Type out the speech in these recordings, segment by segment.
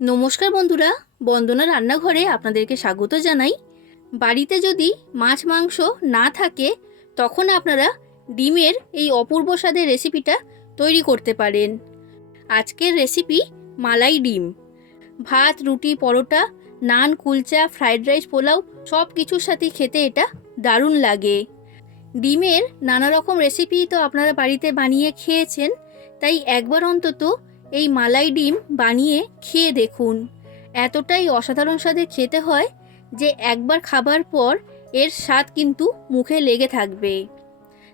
নমস্কার বন্ধুরা, বন্দনা রান্নাঘরে আপনাদেরকে স্বাগত জানাই। বাড়িতে যদি মাছ মাংস না থাকে, তখন আপনারা ডিমের এই অপূর্ব স্বাদের রেসিপিটা তৈরি করতে পারেন। আজকের রেসিপি মালাই ডিম। ভাত, রুটি, পরোটা, নান, কুলচা, ফ্রাইড রাইস, পোলাও সব কিছুর সাথে খেতে এটা দারুণ লাগে। ডিমের নানা রকম রেসিপি তো আপনারা বাড়িতে বানিয়ে খেয়েছেন, তাই একবার অন্তত এই মালাই ডিম বানিয়ে খেয়ে দেখুন। এতটাই অসাধারণ স্বাদে খেতে হয় যে একবার খাবার পর এর স্বাদ কিন্তু মুখে লেগে থাকবে।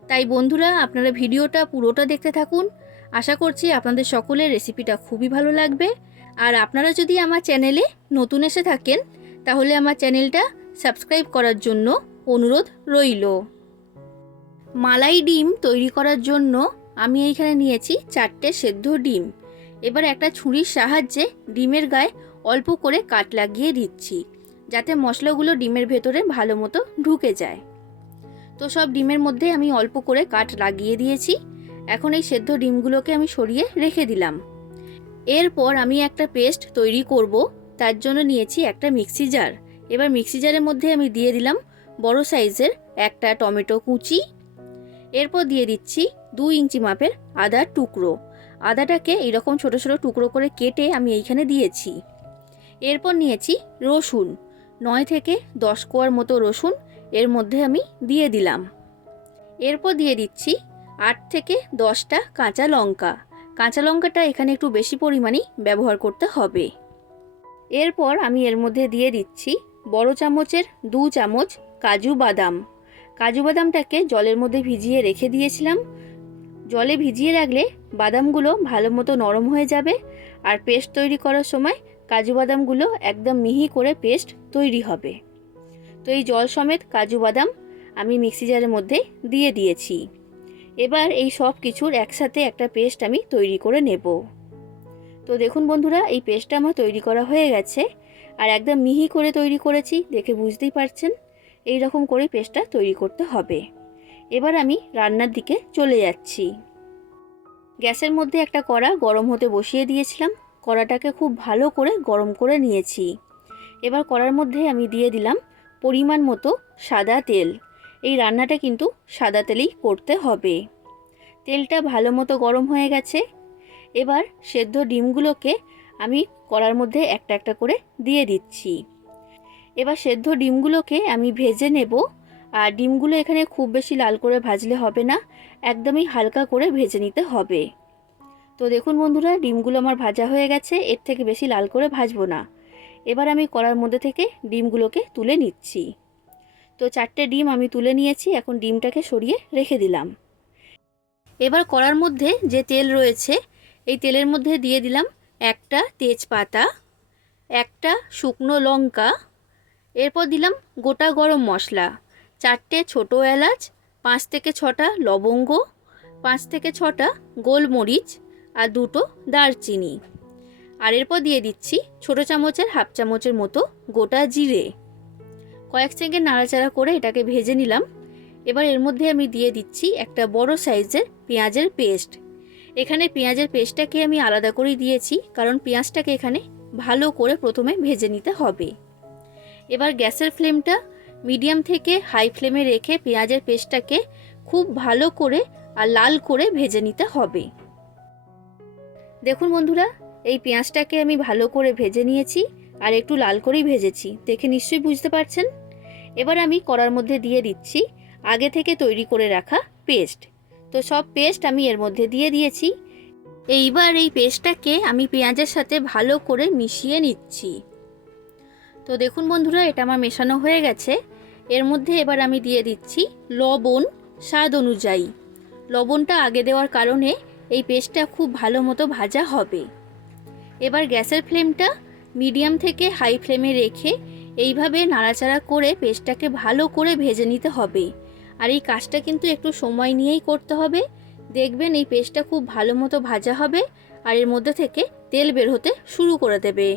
তাই বন্ধুরা, আপনারা ভিডিওটা পুরোটা দেখতে থাকুন। আশা করছি আপনাদের সকলের রেসিপিটা খুবই ভালো লাগবে। আর আপনারা যদি আমার চ্যানেলে নতুন এসে থাকেন, তাহলে আমার চ্যানেলটা সাবস্ক্রাইব করার জন্য অনুরোধ রইল। মালাই ডিম তৈরি করার জন্য আমি এইখানে নিয়েছি চারটে সেদ্ধ ডিম। এবার একটা ছুরির সাহায্যে ডিমের গায়ে অল্প করে কাট লাগিয়ে দিচ্ছি, যাতে মশলাগুলো ডিমের ভেতরে ভালো মতো ঢুকে যায়। তো সব ডিমের মধ্যে আমি অল্প করে কাট লাগিয়ে দিয়েছি। এখন এই সেদ্ধ ডিমগুলোকে আমি সরিয়ে রেখে দিলাম। এরপর আমি একটা পেস্ট তৈরি করব, তার জন্য নিয়েছি একটা মিক্সি জার। এবার মিক্সি জারের মধ্যে আমি দিয়ে দিলাম বড় সাইজের একটা টমেটো কুচি। এরপর দিয়ে দিচ্ছি দু ইঞ্চি মাপের আদার টুকরো। আদাটাকে এরকম ছোটো ছোটো টুকরো করে কেটে আমি এইখানে দিয়েছি। এরপর নিয়েছি রসুন, নয় থেকে দশ কোয়ার মতো রসুন এর মধ্যে আমি দিয়ে দিলাম। এরপর দিয়ে দিচ্ছি আট থেকে দশটা কাঁচা লঙ্কা। কাঁচা লঙ্কাটা এখানে একটু বেশি পরিমাণেই ব্যবহার করতে হবে। এরপর আমি এর মধ্যে দিয়ে দিচ্ছি বড় চামচের দু চামচ কাজু বাদাম। কাজু বাদামটাকে জলের মধ্যে ভিজিয়ে রেখে দিয়েছিলাম। জলে ভিজিয়ে রাখলে বাদামগুলো ভালো মতো নরম হয়ে যাবে আর পেস্ট তৈরি করার সময় কাজু বাদামগুলো একদম মিহি করে পেস্ট তৈরি হবে। তো এই জল সমেত কাজু বাদাম আমি মিক্সি জারের মধ্যে দিয়ে দিয়েছি। এবার এই সব কিছুর একসাথে একটা পেস্ট আমি তৈরি করে নেব। তো দেখুন বন্ধুরা, এই পেস্টটা আমার তৈরি করা হয়ে গেছে আর একদম মিহি করে তৈরি করেছি, দেখে বুঝতেই পারছেন। এই রকম করে পেস্টটা তৈরি করতে হবে। এবার আমি রান্নার দিকে চলে যাচ্ছি। গ্যাসের মধ্যে একটা কড়া গরম হতে বসিয়ে দিয়েছিলাম। কড়াটাকে খুব ভালো করে গরম করে নিয়েছি। এবার কড়ার মধ্যে আমি দিয়ে দিলাম পরিমাণ মতো সাদা তেল। এই রান্নাটা কিন্তু সাদা তেলেই করতে হবে। তেলটা ভালো মতো গরম হয়ে গেছে। এবার সেদ্ধ ডিমগুলোকে আমি কড়ার মধ্যে একটা একটা করে দিয়ে দিচ্ছি। এবার সেদ্ধ ডিমগুলোকে আমি ভেজে নেব আর ডিমগুলো এখানে খুব বেশি লাল করে ভাজলে হবে না, একদমই হালকা করে ভেজে নিতে হবে। তো দেখুন বন্ধুরা, ডিমগুলো আমার ভাজা হয়ে গেছে, এর থেকে বেশি লাল করে ভাজবো না। এবার আমি কড়ার মধ্যে থেকে ডিমগুলোকে তুলে নিচ্ছি। তো চারটে ডিম আমি তুলে নিয়েছি, এখন ডিমটাকে সরিয়ে রেখে দিলাম। এবার কড়ার মধ্যে যে তেল রয়েছে, এই তেলের মধ্যে দিয়ে দিলাম একটা তেজপাতা, একটা শুকনো লঙ্কা, এরপর দিলাম গোটা গরম মশলা। চারটে ছোট এলাচ, পাঁচ থেকে ছটা লবঙ্গ, পাঁচ থেকে ছটা গোলমরিচ আর দুটো দারচিনি। আর এরপর দিয়ে দিচ্ছি ছোটো চামচের হাফ চামচের মতো গোটা জিরে। কয়েক সেকেন্ড নাড়াচাড়া করে এটাকে ভেজে নিলাম। এবার এর মধ্যে আমি দিয়ে দিচ্ছি একটা বড় সাইজের পেঁয়াজের পেস্ট। এখানে পেঁয়াজের পেস্টটাকে আমি আলাদা করেই দিয়েছি, কারণ পেঁয়াজটাকে এখানে ভালো করে প্রথমে ভেজে নিতে হবে। এবার গ্যাসের ফ্লেমটা মিডিয়াম থেকে হাই ফ্লেমে রেখে পেঁয়াজের পেস্টটাকে খুব ভালো করে আর লাল করে ভেজে নিতে হবে। দেখুন বন্ধুরা, এই পেঁয়াজটাকে আমি ভালো করে ভেজে নিয়েছি আর একটু লাল করেই ভেজেছি। দেখে নিশ্চয়ই বুঝতে পারছেন? এবার আমি কড়ার মধ্যে দিয়ে দিচ্ছি আগে থেকে তৈরি করে রাখা পেস্ট। তো সব পেস্ট আমি এর মধ্যে দিয়ে দিয়েছি। এইবার এই পেস্টটাকে আমি পেঁয়াজের সাথে ভালো করে মিশিয়ে নিচ্ছি। তো দেখুন বন্ধুরা, এটা আমার মেশানো হয়ে গেছে। এর মধ্যে এবার আমি দিয়ে দিচ্ছি লবণ স্বাদ অনুযায়ী। লবণটা আগে দেওয়ার কারণে এই পেস্টটা খুব ভালো মতো ভাজা হবে। এবার গ্যাসের ফ্লেমটা মিডিয়াম থেকে হাই ফ্লেমে রেখে এইভাবে নাড়াচাড়া করে পেস্টটাকে ভালো করে ভেজে নিতে হবে। আর এই কাজটা কিন্তু একটু সময় নিয়েই করতে হবে। দেখবেন এই পেস্টটা খুব ভালো মতো ভাজা হবে আর এর মধ্যে থেকে তেল বের হতে শুরু করে দেবে।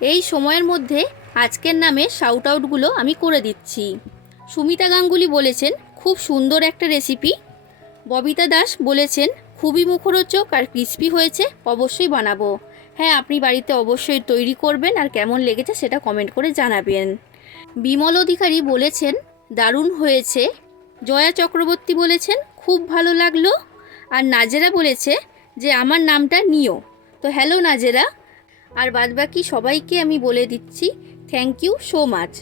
এই সময়ের মধ্যে আজকের নামে শাউট আউটগুলো আমি করে দিচ্ছি। সুমিতা গাঙ্গুলি বলেছেন, খুব সুন্দর একটা রেসিপি ববিতা দাস বলেছেন, খুবই মুখরোচক আর ক্রিস্পি হয়েছে, অবশ্যই বানাবো। হ্যাঁ আপনি বাড়িতে অবশ্যই তৈরি করবেন আর কেমন লেগেছে সেটা কমেন্ট করে জানাবেন। বিমল অধিকারী বলেছেন, দারুণ হয়েছে। জয়া চক্রবর্তী বলেছেন, খুব ভালো লাগল। আর নাজেরা বলেছে যে, আমার নামটা নিও। তো হ্যালো নাজেরা। আর বাদবাকি সবাইকে আমি বলে দিচ্ছি থ্যাংক ইউ সো মাচ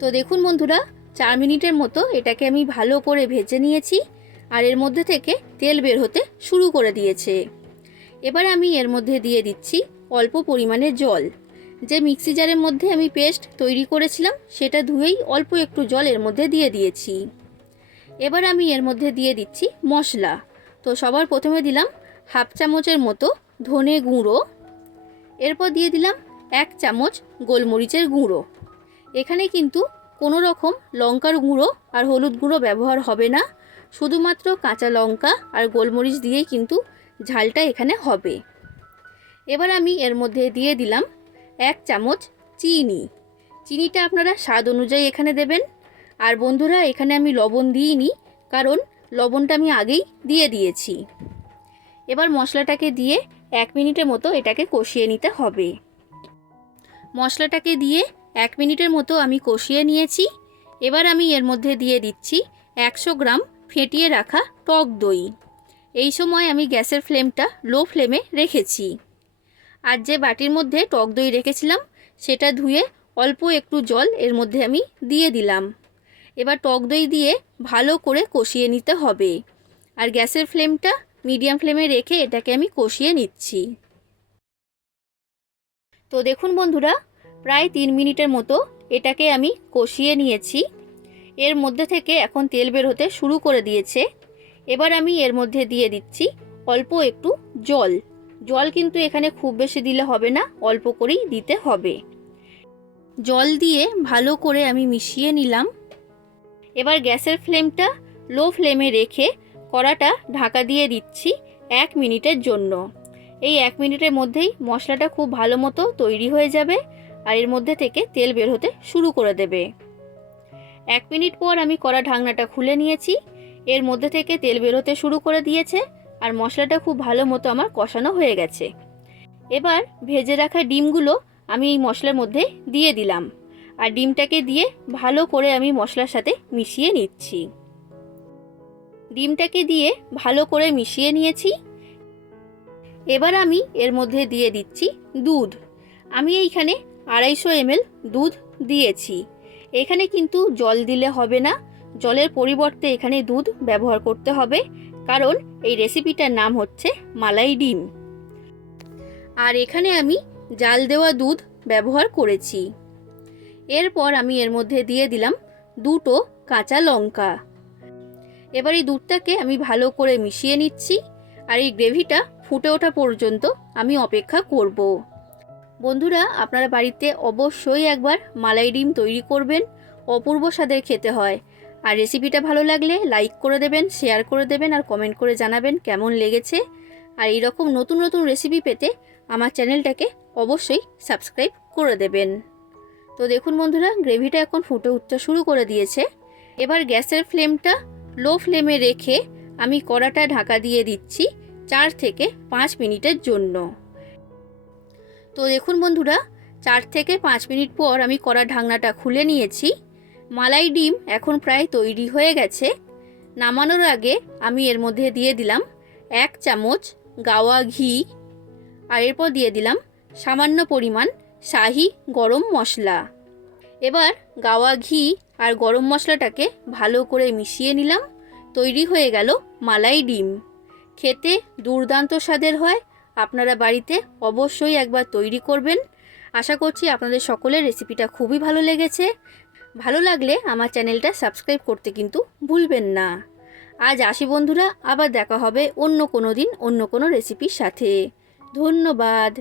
তো দেখুন বন্ধুরা, চার মিনিটের মতো এটাকে আমি ভালো করে ভেজে নিয়েছি আর এর মধ্যে থেকে তেল বের হতে শুরু করে দিয়েছে। এবার আমি এর মধ্যে দিয়ে দিচ্ছি অল্প পরিমাণে জল। যে মিক্সি জারের মধ্যে আমি পেস্ট তৈরি করেছিলাম, সেটা ধুয়েই অল্প একটু জল এর মধ্যে দিয়ে দিয়েছি। এবার আমি এর মধ্যে দিয়ে দিচ্ছি মশলা। তো সবার প্রথমে দিলাম হাফ চামচের মতো ধনে গুঁড়ো। এরপর দিয়ে দিলাম এক চামচ গোলমরিচের গুঁড়ো। এখানে কিন্তু কোনো রকম লঙ্কার গুঁড়ো আর হলুদ গুঁড়ো ব্যবহার হবে না। শুধুমাত্র কাঁচা লঙ্কা আর গোলমরিচ দিয়েই কিন্তু ঝালটা এখানে হবে। এবার আমি এর মধ্যে দিয়ে দিলাম এক চামচ চিনি। চিনিটা আপনারা স্বাদ অনুযায়ী এখানে দেবেন। আর বন্ধুরা, এখানে আমি লবণ দিইনি, কারণ লবণটা আমি আগেই দিয়ে দিয়েছি। এবার মশলাটাকে দিয়ে এক মিনিটের মতো এটাকে কষিয়ে নিতে হবে। মশলাটাকে দিয়ে এক মিনিটের মতো আমি কষিয়ে নিয়েছি। এবার আমি এর মধ্যে দিয়ে দিচ্ছি একশো গ্রাম ফেটিয়ে রাখা টক দই। এই সময় আমি গ্যাসের ফ্লেমটা লো ফ্লেমে রেখেছি। আর যে বাটির মধ্যে টক দই রেখেছিলাম, সেটা ধুয়ে অল্প একটু জল এর মধ্যে আমি দিয়ে দিলাম। এবার টক দই দিয়ে ভালো করে কষিয়ে নিতে হবে। আর গ্যাসের ফ্লেমটা মিডিয়াম ফ্লেমে রেখে এটাকে আমি কষিয়ে নিচ্ছি। তো দেখুন বন্ধুরা, প্রায় তিন মিনিটের মতো এটাকে আমি কষিয়ে নিয়েছি। এর মধ্যে থেকে এখন তেল বের হতে শুরু করে দিয়েছে। এবার আমি এর মধ্যে দিয়ে দিচ্ছি অল্প একটু জল। জল কিন্তু এখানে খুব বেশি দিলে হবে না, অল্প করেই দিতে হবে। জল দিয়ে ভালো করে আমি মিশিয়ে নিলাম। এবার গ্যাসের ফ্লেমটা লো ফ্লেমে রেখে কড়াটা ঢাকা দিয়ে দিচ্ছি এক মিনিটের জন্য। এই এক মিনিটের মধ্যেই মশলাটা খুব ভালো মতো তৈরি হয়ে যাবে আর এর মধ্যে থেকে তেল বের হতে শুরু করে দেবে। এক মিনিট পর আমি কড়া ঢাকনাটা খুলে নিয়েছি। এর মধ্যে থেকে তেল বের হতে শুরু করে দিয়েছে আর মশলাটা খুব ভালো মতো আমার কষানো হয়ে গেছে। এবার ভেজে রাখা ডিমগুলো আমি এই মশলার মধ্যে দিয়ে দিলাম আর ডিমটাকে দিয়ে ভালো করে আমি মশলার সাথে মিশিয়ে নিচ্ছি। ডিমটাকে দিয়ে ভালো করে মিশিয়ে নিয়েছি। এবার আমি এর মধ্যে দিয়ে দিচ্ছি দুধ। আমি এইখানে আড়াইশো এমএল দুধ দিয়েছি। এখানে কিন্তু জল দিলে হবে না। জলের পরিবর্তে এখানে দুধ ব্যবহার করতে হবে। কারণ এই রেসিপিটার নাম হচ্ছে মালাই ডিম। আর এখানে আমি জাল দেওয়া দুধ ব্যবহার করেছি। এরপর আমি এর মধ্যে দিয়ে দিলাম দুটো কাঁচা লঙ্কা। এবার এই দুধটাকে আমি ভালো করে মিশিয়ে নিচ্ছি। আর এই গ্রেভিটা ফুটে ওঠা পর্যন্ত আমি অপেক্ষা করব। বন্ধুরা, আপনারা বাড়িতে অবশ্যই একবার মালাই ডিম তৈরি করবেন। অপূর্ব স্বাদের খেতে হয়। আর রেসিপিটা ভালো লাগলে লাইক করে দেবেন, শেয়ার করে দেবেন আর কমেন্ট করে জানাবেন কেমন লেগেছে। আর এইরকম নতুন নতুন রেসিপি পেতে আমার চ্যানেলটাকে অবশ্যই সাবস্ক্রাইব করে দেবেন। তো দেখুন বন্ধুরা, গ্রেভিটা এখন ফুটে উঠতে শুরু করে দিয়েছে। এবার গ্যাসের ফ্লেমটা লো ফ্লেমে রেখে আমি কড়াটা ঢাকা দিয়ে দিচ্ছি চার থেকে পাঁচ মিনিটের জন্য। তো দেখুন বন্ধুরা, চার থেকে পাঁচ মিনিট পর আমি কড়া ঢাকনাটা খুলে নিয়েছি। মালাই ডিম এখন প্রায় তৈরি হয়ে গেছে। নামানোর আগে আমি এর মধ্যে দিয়ে দিলাম এক চামচ গাওয়া ঘি আর এরপর দিয়ে দিলাম সামান্য পরিমাণ শাহি গরম মশলা। এবার গাওয়া ঘি আর গরম মশলাটাকে ভালো করে মিশিয়ে নিলাম। তৈরি হয়ে গেল মালাই ডিম। খেতে দুর্দান্ত স্বাদের হয়, আপনারা বাড়িতে অবশ্যই একবার তৈরি করবেন। আশা করছি আপনাদের সকলের রেসিপিটা খুবই ভালো লেগেছে। ভালো লাগলে আমার চ্যানেলটা সাবস্ক্রাইব করতে কিন্তু ভুলবেন না। আজ আসি বন্ধুরা, আবার দেখা হবে অন্য কোনো দিন অন্য কোনো রেসিপির সাথে। ধন্যবাদ।